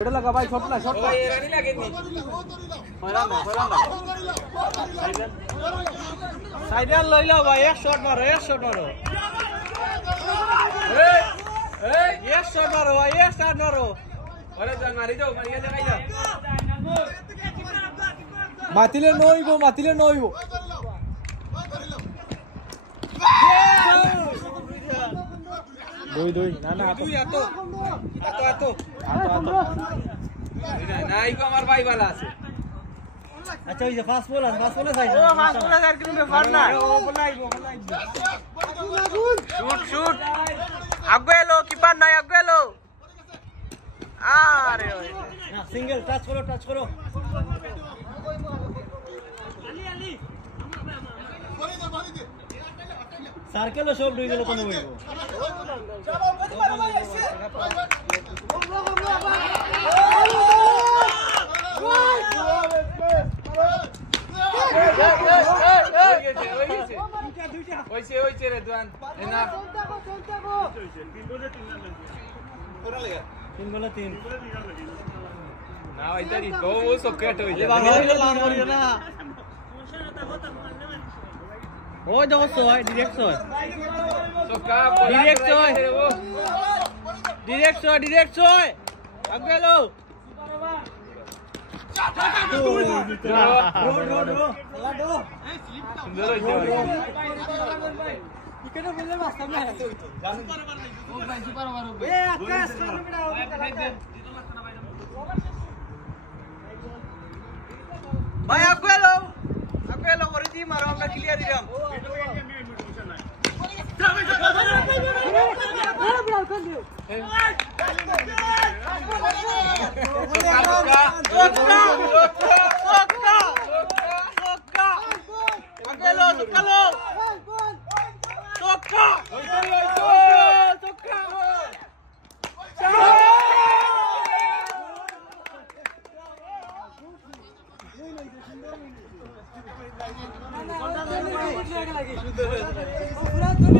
এটা লাগা ভাই শট না ভাই এরানি লাগেনি ফয়রান সাইডান লই লাও ভাই এক শট মারো এই এক শট মারো ভাই এক শট মারো আরে জান মারি দাও মারিয়া দেখাই দাও মাতিলে নইবো দুই না দুই এত নাই গো আমার ভাই ভালো আছে আচ্ছা ওই যে ফাস্ট বলার সাইড কিন্তু ব্যাপার না শুট আগুয়েলো কিপার নাই আগুয়েলো আরে ওই না সিঙ্গেল টাচ করো সার্কেলও সব দুই গেল কোন বইবো ওইছে রে দুয়ান এনা 3 বলে 3 না ওইটারি গো ও সকেট হই যাবে লাল করিও না ওই দেখো সয় ডিরেক্ট সয় সকা ডিরেক্ট সয় আগেলো সুন্দর হইছে ইকেটা বলে রাস্তা না ও ভাই সুপার মারো এ আকাশ করে বিড়াও ভাই আগেলো করে দি মারো আমরা ক্লিয়ার দিলাম সুন্দর